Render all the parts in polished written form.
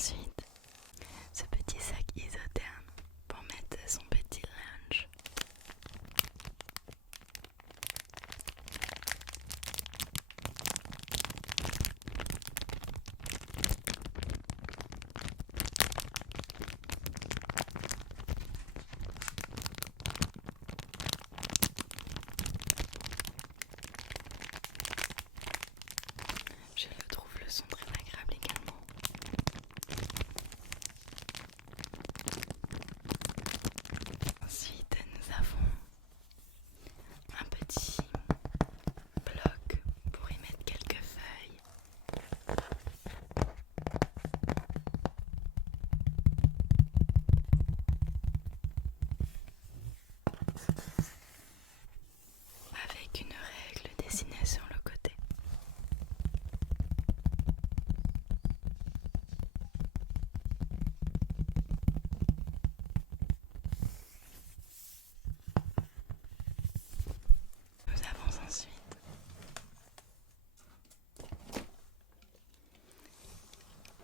ensuite ce petit sac isotherme pour mettre son petit lunch. Je le trouve le son très agréable également. Ensuite, nous avons un petit bloc pour y mettre quelques feuilles. Avec une règle dessinée sur le côté. Nous avons ensuite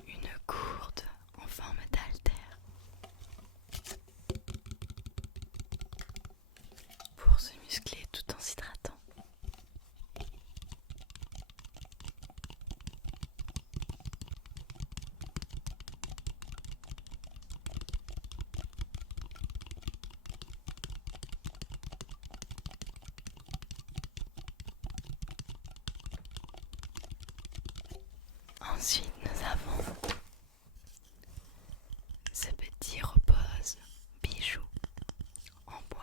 une gourde en forme d'haltère pour se muscler tout en s'hydratant. Ensuite, nous avons ce petit repose bijou en bois.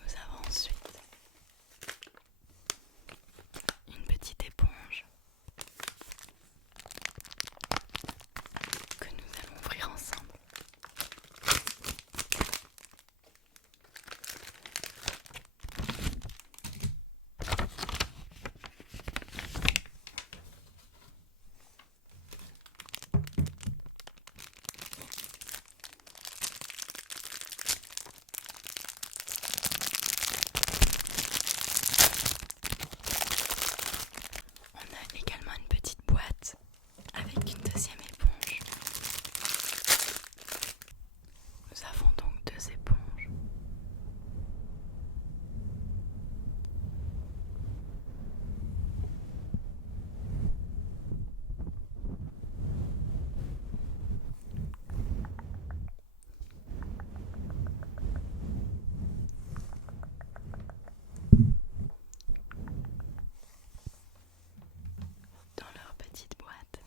Nous avons ensuite une petite éponge que nous allons ouvrir ensemble. On a également une petite boîte avec une deuxième éponge. Nous avons donc deux éponges. Dans leur petite boîte.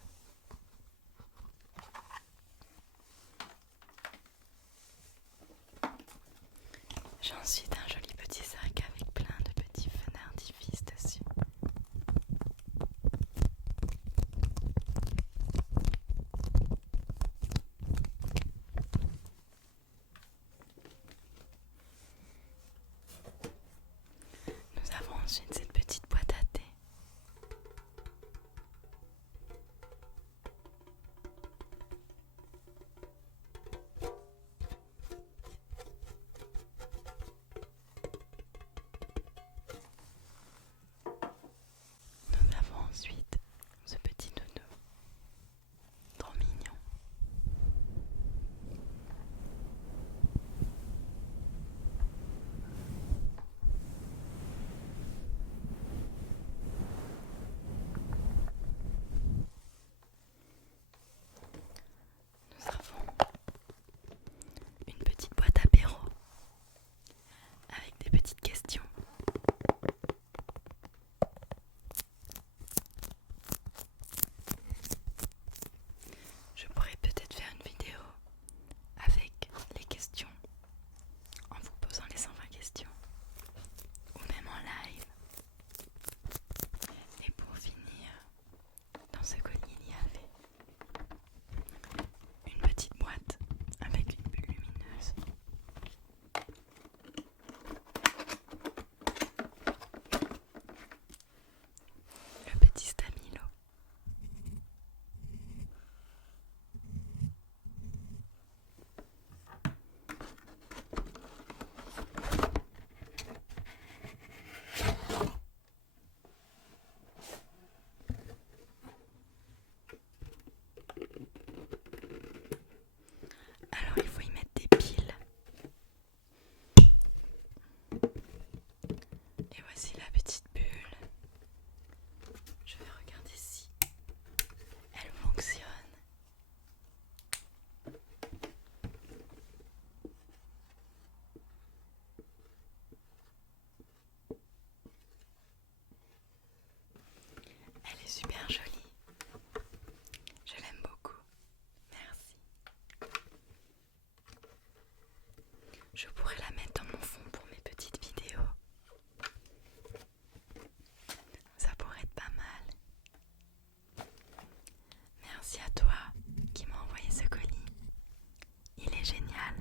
J'ai ensuite un joli petit sac avec plein de petits feux d'artifice dessus. Nous avons ensuite cette petite boîte à thé. Je pourrais la mettre dans mon fond pour mes petites vidéos. Ça pourrait être pas mal. Merci à toi qui m'a envoyé ce colis. Il est génial.